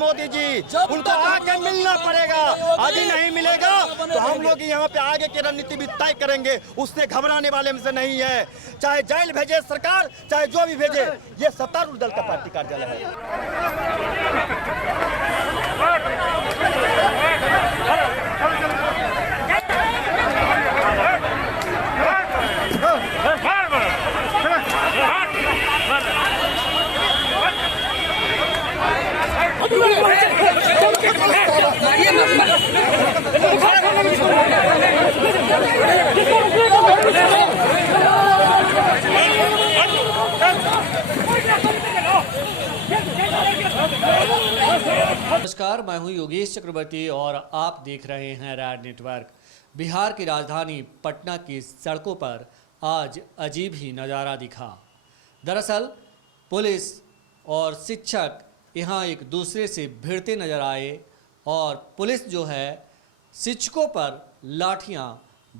मोदी जी, उनको आके मिलना पड़ेगा। अभी नहीं मिलेगा तो हम लोग यहाँ पे आगे की रणनीति भी तय करेंगे। उससे घबराने वाले में से नहीं है। चाहे जेल भेजे सरकार, चाहे जो भी भेजे, ये सत्तारूढ़ दल का पार्टी कार्यालय है। नमस्कार, मैं हूं योगेश चक्रवर्ती और आप देख रहे हैं रैड नेटवर्क। बिहार की राजधानी पटना की सड़कों पर आज अजीब ही नज़ारा दिखा। दरअसल पुलिस और शिक्षक यहां एक दूसरे से भिड़ते नजर आए और पुलिस जो है शिक्षकों पर लाठियां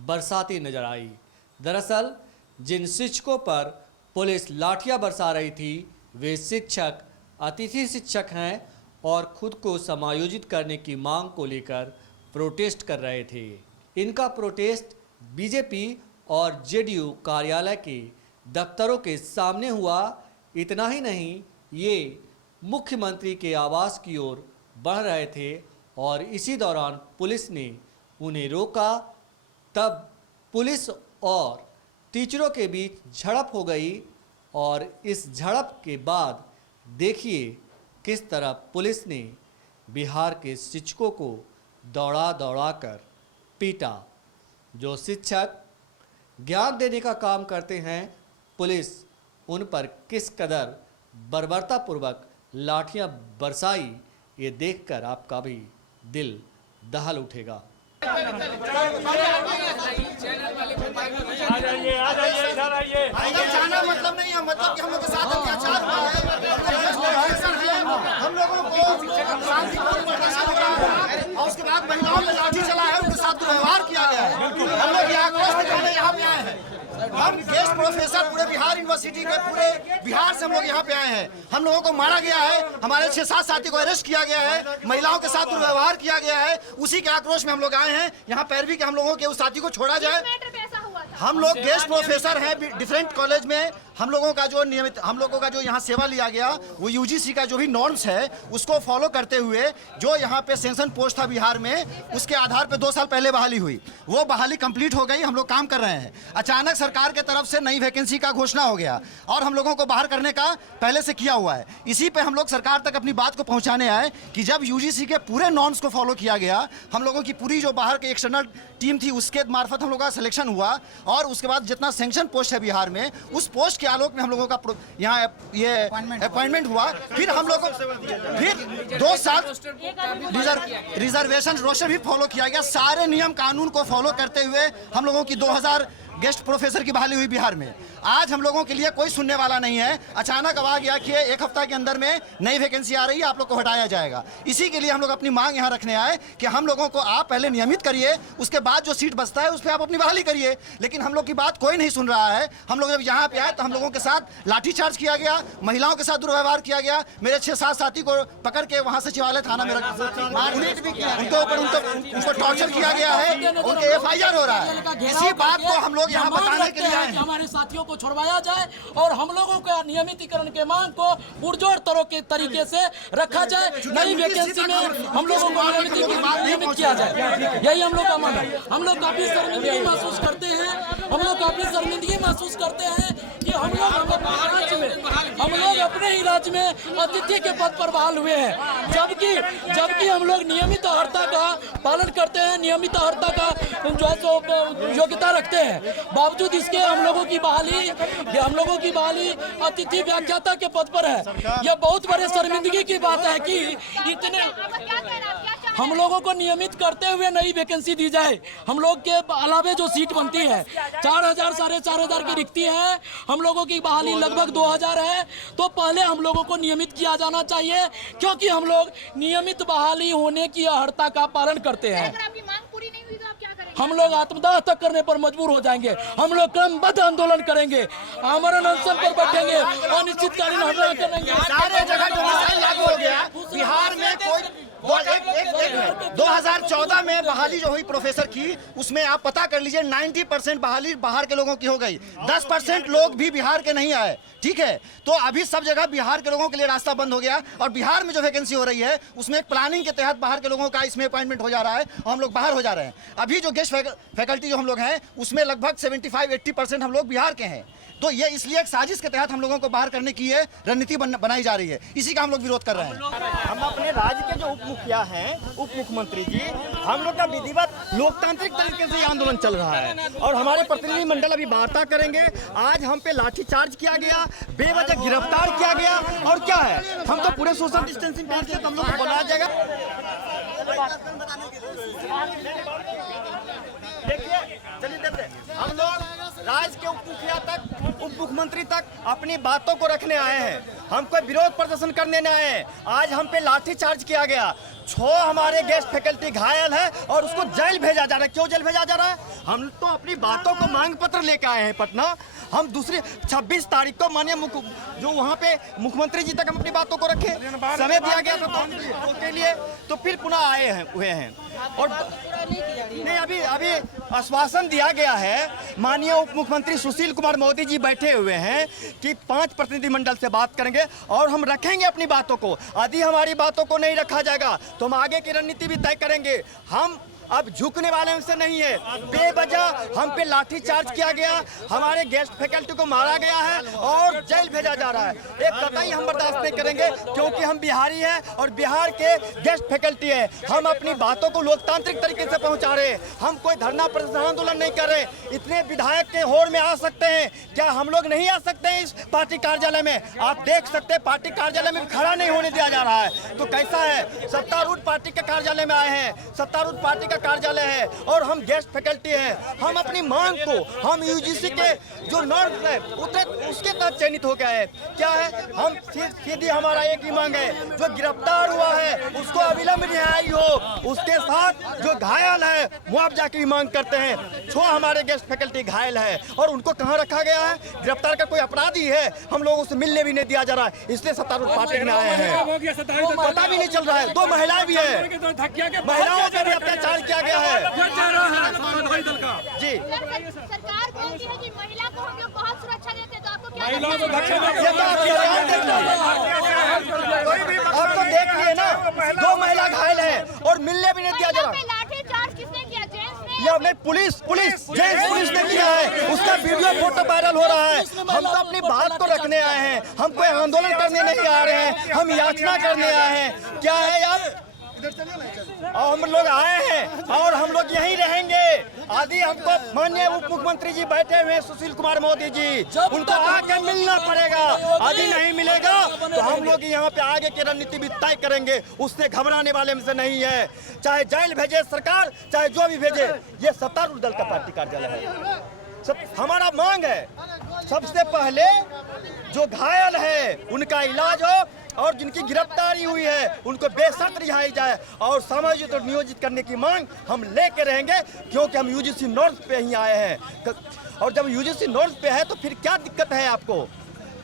बरसाती नजर आई। दरअसल जिन शिक्षकों पर पुलिस लाठियां बरसा रही थी वे शिक्षक अतिथि शिक्षक हैं और खुद को समायोजित करने की मांग को लेकर प्रोटेस्ट कर रहे थे। इनका प्रोटेस्ट बीजेपी और जेडीयू कार्यालय के दफ्तरों के सामने हुआ। इतना ही नहीं, ये मुख्यमंत्री के आवास की ओर बढ़ रहे थे और इसी दौरान पुलिस ने उन्हें रोका। तब पुलिस और टीचरों के बीच झड़प हो गई और इस झड़प के बाद देखिए किस तरह पुलिस ने बिहार के शिक्षकों को दौड़ा दौड़ा कर पीटा। जो शिक्षक ज्ञान देने का काम करते हैं, पुलिस उन पर किस कदर बर्बरतापूर्वक लाठियां बरसाई, ये देखकर आपका भी दिल दहल उठेगा। जाना मतलब नहीं है, मतलब कि हम लोग के साथ अत्याचार हुआ है, हम लोगों को शांतिपूर्ण प्रदर्शन हो रहा है और उसके बाद महिलाओं में लाठी चला है, उनके साथ दुर्व्यवहार किया गया है। हम लोग यहाँ आक्रोश दिखाने यहाँ पे आए हैं। हम गेस्ट प्रोफेसर पूरे बिहार यूनिवर्सिटी के पूरे बिहार से हम लोग यहाँ पे आए हैं। हम लोगों को मारा गया है, हमारे 6-7 साथी को अरेस्ट किया गया है, महिलाओं के साथ दुर्व्यवहार किया गया है। उसी के आक्रोश में हम लोग आए हैं। यहाँ पैरवी के हम लोगों के उस साथी को छोड़ा जाए। हम लोग गेस्ट प्रोफेसर हैं डिफरेंट कॉलेज में। हम लोगों का जो नियमित हम लोगों का जो यहाँ सेवा लिया गया वो यूजीसी का जो भी नॉर्म्स है उसको फॉलो करते हुए जो यहाँ पे सेंक्शन पोस्ट था बिहार में, उसके आधार पे 2 साल पहले बहाली हुई। वो बहाली कंप्लीट हो गई, हम लोग काम कर रहे हैं। अचानक सरकार के तरफ से नई वैकेंसी का घोषणा हो गया और हम लोगों को बाहर करने का पहले से किया हुआ है। इसी पे हम लोग सरकार तक अपनी बात को पहुँचाने आए कि जब यूजीसी के पूरे नॉर्म्स को फॉलो किया गया, हम लोगों की पूरी जो बाहर की एक्सटर्नल टीम थी उसके मार्फत हम लोगों का सिलेक्शन हुआ और उसके बाद जितना सेंक्शन पोस्ट है बिहार में, उस पोस्ट के आलोक में हम लोगों का यहाँ ये अपॉइंटमेंट हुआ। फिर हम लोगों को फिर 2 साल रिजर्वेशन रोस्टर भी फॉलो किया गया। सारे नियम कानून को फॉलो करते हुए हम लोगों की 2000 गेस्ट प्रोफेसर की बहाली हुई बिहार में। आज हम लोगों के लिए कोई सुनने वाला नहीं है। अचानक अब आ गया कि 1 हफ्ता के अंदर में नई वैकेंसी आ रही है, आप लोग को हटाया जाएगा। इसी के लिए हम लोग अपनी मांग यहाँ रखने आए कि हम लोगों को आप पहले नियमित करिए, उसके बाद जो सीट बचता है उस पर आप अपनी बहाली करिए। लेकिन हम लोग की बात कोई नहीं सुन रहा है। हम लोग जब यहाँ पे आए तो हम लोगों के साथ लाठीचार्ज किया गया, महिलाओं के साथ दुर्व्यवहार किया गया। मेरे 6-7 साथी को पकड़ के वहाँ सचिवालय थाना में मारपीट भी किया, उनको टॉर्चर किया गया है, उनके FIR हो रहा है। इसी बात को हम लोग यहाँ बताने के लिए आए। हमारे साथियों को छुड़वाया जाए और हम लोगों का नियमितीकरण के मांग को पुरजोर तरीके से रखा जाए। नई वैकेंसी में हम लोगों को नियमित किया जाए, यही हम लोग का मांग है। हम लोग काफी शर्मिंदगी महसूस करते हैं, कि हम लोग अपने ही राज्य में अतिथि के पद पर बहाल हुए हैं, जबकि हम लोग नियमित अर्हता का पालन करते हैं, नियमित अर्हता का जो है योग्यता रखते हैं। बावजूद इसके हम लोगों की बहाली अतिथि व्याख्याता के पद पर है। यह बहुत बड़े शर्मिंदगी की बात है कि इतने हम लोगों को नियमित करते हुए नई वैकेंसी दी जाए। हम लोग के अलावे जो सीट बनती है 4000 4,500 की रिक्ति है, हम लोगों की बहाली लगभग 2000 है। तो पहले हम लोगों को नियमित किया जाना चाहिए, क्योंकि हम लोग नियमित बहाली होने की अर्हता का पालन करते हैं। हम लोग आत्मदाह तक करने पर मजबूर हो जाएंगे। हम लोग क्रमबद्ध आंदोलन करेंगे, आमरण अनशन पर बैठेंगे, अनिश्चितकालीन हड़ताल करेंगे। सारे जगह जो मिसाइल लागू हो गया, बिहार में कोई 2014 में बहाली जो हुई प्रोफेसर की, उसमें आप पता कर लीजिए 90% बहाली बाहर के लोगों की हो गई, 10% लोग भी बिहार के नहीं आए। ठीक है, तो अभी सब जगह बिहार के लोगों के लिए रास्ता बंद हो गया और बिहार में जो वैकेंसी हो रही है उसमें एक प्लानिंग के तहत बाहर के लोगों का इसमें अपॉइंटमेंट हो जा रहा है और हम लोग बाहर हो जा रहे हैं। अभी जो गेस्ट फैकल्टी जो हम लोग हैं उसमें लगभग 75-80% हम लोग बिहार के हैं। तो ये इसलिए एक साजिश के तहत हम लोगों को बाहर करने की ये रणनीति बनाई जा रही है, इसी का हम लोग विरोध कर रहे हैं। हम अपने राज्य के जो उप मुखिया हैं, उप मुख्यमंत्री जी, हम लोग का विधिवत लोकतांत्रिक तरीके से ये आंदोलन चल रहा है और हमारे प्रतिनिधि मंडल अभी वार्ता करेंगे। आज हम पे लाठीचार्ज किया गया, बेवजह गिरफ्तार किया गया और क्या है, हम तो पूरे सोशल डिस्टेंसिंग करते हैं तो हम लोग को बुलाया जाएगा। हम लोग राज्य के उप मुखिया तक, उप मुख्यमंत्री तक अपनी बातों को रखने आए हैं, हम कोई विरोध प्रदर्शन करने नहीं आए हैं। आज हम पे लाठीचार्ज किया गया, 6 हमारे गेस्ट फैकल्टी घायल है और उसको जेल भेजा जा रहा है। क्यों जेल भेजा जा रहा है? हम तो अपनी बातों को मांग पत्र लेकर आए हैं पटना। हम दूसरी 26 तारीख को माननीय जो वहाँ पे मुख्यमंत्री जी तक हम अपनी बातों को रखे, समय दिया गया था तो के लिए, तो फिर पुनः आए हुए हैं और नहीं, अभी आश्वासन दिया गया है। माननीय उप मुख्यमंत्री सुशील कुमार मोदी जी बैठे हुए हैं कि 5 प्रतिनिधि मंडल से बात करेंगे और हम रखेंगे अपनी बातों को। यदि हमारी बातों को नहीं रखा जाएगा तो हम आगे की रणनीति भी तय करेंगे। हम अब झुकने वाले हमसे नहीं है। बेवजह हम पे लाठीचार्ज किया गया, हमारे गेस्ट फैकल्टी को मारा गया है और जेल भेजा जा रहा है। एक कतई हम बर्दाश्त नहीं करेंगे क्योंकि हम बिहारी हैं और बिहार के गेस्ट फैकल्टी है। हम अपनी बातों को लोकतांत्रिक तरीके से पहुंचा रहे हैं, हम कोई धरना प्रदर्शन आंदोलन नहीं कर रहे। इतने विधायक के होड़ में आ सकते हैं, क्या हम लोग नहीं आ सकते हैं इस पार्टी कार्यालय में? आप देख सकते हैं पार्टी कार्यालय में खड़ा नहीं होने दिया जा रहा है। तो कैसा है, सत्तारूढ़ पार्टी के कार्यालय में आए हैं, सत्तारूढ़ पार्टी का कार्यालय है और हम गेस्ट फैकल्टी हैं। हम अपनी मांग को, हम यूजीसी के जो नॉर्म्स है उसके तहत चयनित हो गया है। क्या है, हम सीधी हमारा एक ही मांग है, जो गिरफ्तार हुआ है उसको अविलंब रिहाई हो, उसके साथ जो घायल है मुआवजा की मांग करते हैं। 6 हमारे गेस्ट फैकल्टी घायल है और उनको कहाँ रखा गया है? गिरफ्तार का कोई अपराधी है, हम लोगों से मिलने भी नहीं दिया जा रहा है, इसलिए सत्तारूढ़ पार्टी में आए हैं। पता भी नहीं चल रहा है, 2 महिलाएं भी है, महिलाओं पर भी अत्याचार किया गया है जी। सरकार बोलती है कि महिला को हम लोग बहुत सुरक्षा देते हैं, तो आपको क्या आप तो देख लिए ना, 2 महिला घायल है और मिलने भी नहीं दिया जा रहा। लाठीचार्ज किसने किया? जेंट्स ने या नहीं, पुलिस ने किया है, उसका वीडियो फोटो वायरल हो रहा है। हम तो अपनी बात को रखने आए हैं, हम कोई आंदोलन करने नहीं आ रहे हैं, हम याचना करने आए हैं। क्या है यार, और हम लोग आए हैं और हम लोग यहीं रहेंगे। आदि हमको माननीय उप मुख्यमंत्री जी बैठे हुए हैं सुशील कुमार मोदी जी, उनको आके मिलना पड़ेगा। आदि नहीं मिलेगा तो हम लोग यहाँ पे आगे की रणनीति भी तय करेंगे, उससे घबराने वाले में से नहीं है। चाहे जेल भेजे सरकार, चाहे जो भी भेजे, ये सत्तारूढ़ दल का पार्टी कार्यालय है। सब हमारा मांग है, सबसे पहले जो घायल है उनका इलाज हो और जिनकी गिरफ्तारी हुई है उनको बेशर्त रिहाई जाए और समायोजित और नियोजित करने की मांग हम लेके रहेंगे, क्योंकि हम यूजीसी नॉर्म्स पे ही आए हैं। और जब यूजीसी नॉर्म्स पे है तो फिर क्या दिक्कत है आपको?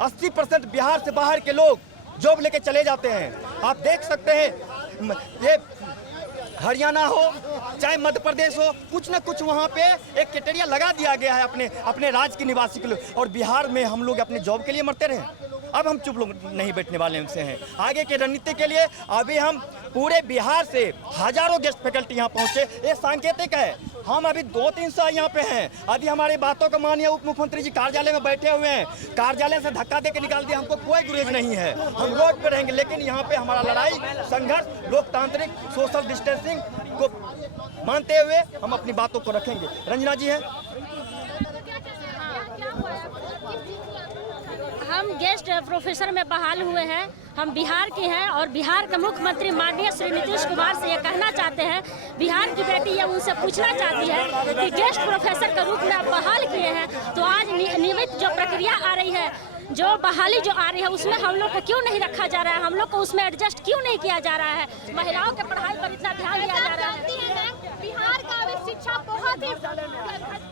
80% बिहार से बाहर के लोग जॉब लेके चले जाते हैं। आप देख सकते हैं, ये हरियाणा हो चाहे मध्य प्रदेश हो, कुछ न कुछ वहाँ पे एक क्राइटेरिया लगा दिया गया है अपने राज्य के निवासी के लिए। और बिहार में हम लोग अपने जॉब के लिए मरते रहे। अब हम चुप लोग नहीं बैठने वाले हमसे हैं। आगे की रणनीति के लिए अभी हम पूरे बिहार से हजारों गेस्ट फैकल्टी यहाँ पहुँचे, ये सांकेतिक है। हम अभी 2-300 यहाँ पे हैं। यदि हमारी बातों को माननीय उप मुख्यमंत्री जी कार्यालय में बैठे हुए हैं, कार्यालय से धक्का दे के निकाल दिया, हमको कोई गुरेज नहीं है, हम रोड पे रहेंगे। लेकिन यहाँ पे हमारा लड़ाई, संघर्ष, लोकतांत्रिक सोशल डिस्टेंसिंग को मानते हुए हम अपनी बातों को रखेंगे। रंजना जी है। हम गेस्ट प्रोफेसर में बहाल हुए हैं, हम बिहार के हैं और बिहार के मुख्यमंत्री माननीय श्री नीतीश कुमार से ये कहना चाहते हैं, बिहार की बेटी ये उनसे पूछना चाहती है कि गेस्ट प्रोफेसर के रूप में आप बहाल किए हैं, तो आज नियमित जो प्रक्रिया आ रही है, जो बहाली जो आ रही है, उसमें हम लोग को क्यों नहीं रखा जा रहा है? हम लोग को उसमें एडजस्ट क्यों नहीं किया जा रहा है? महिलाओं के पढ़ाई पर इतना ध्यान दिया जा रहा है। बिहार का शिक्षा बहुत ही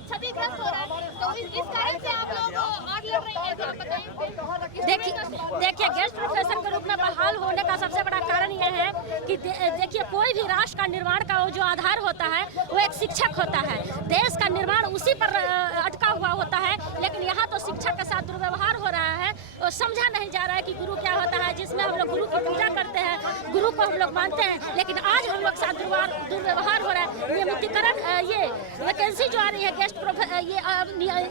क्षतिग्रस्त हो रहा है, तो इस कारण से आप लोग आग लड़ रही हैं, तो आप बताइए। देखिए गेस्ट प्रोफेसर के रूप में बहाल होने का सबसे बड़ा कारण यह है कि देखिए कोई भी राष्ट्र का निर्माण का जो आधार होता है वो एक शिक्षक होता है। देश का निर्माण उसी पर अटका हुआ होता है, लेकिन यहाँ तो शिक्षक के साथ दुर्व्यवहार हो रहा है और समझा नहीं जा रहा है कि गुरु क्या होता है, जिसमें हम लोग गुरु की पूजा करते हैं, गुरु को हम लोग मानते हैं, लेकिन आज हम लोग साथ दुर्व्यवहार हो रहा है। नियमितीकरण ये वैकेंसी जो आ रही है गेस्ट ये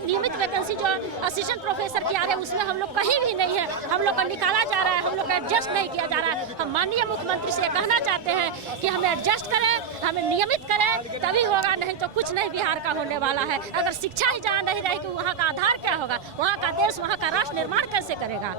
नियमित वैकेंसी जो असिस्टेंट प्रोफेसर की आ रही है उसमें हम लोग कहीं भी नहीं है, हम लोग को निकाला जा रहा है, हम लोग का एडजस्ट नहीं किया जा रहा है। हम माननीय मुख्यमंत्री से कहना चाहते हैं कि हमें एडजस्ट करें, हमें नियमित करें, तभी होगा, नहीं तो कुछ नहीं बिहार का होने वाला है। अगर शिक्षा ही जहाँ नहीं रहेगी वहाँ का आधार क्या होगा, वहाँ का देश, वहाँ का राष्ट्र निर्माण कैसे करेगा।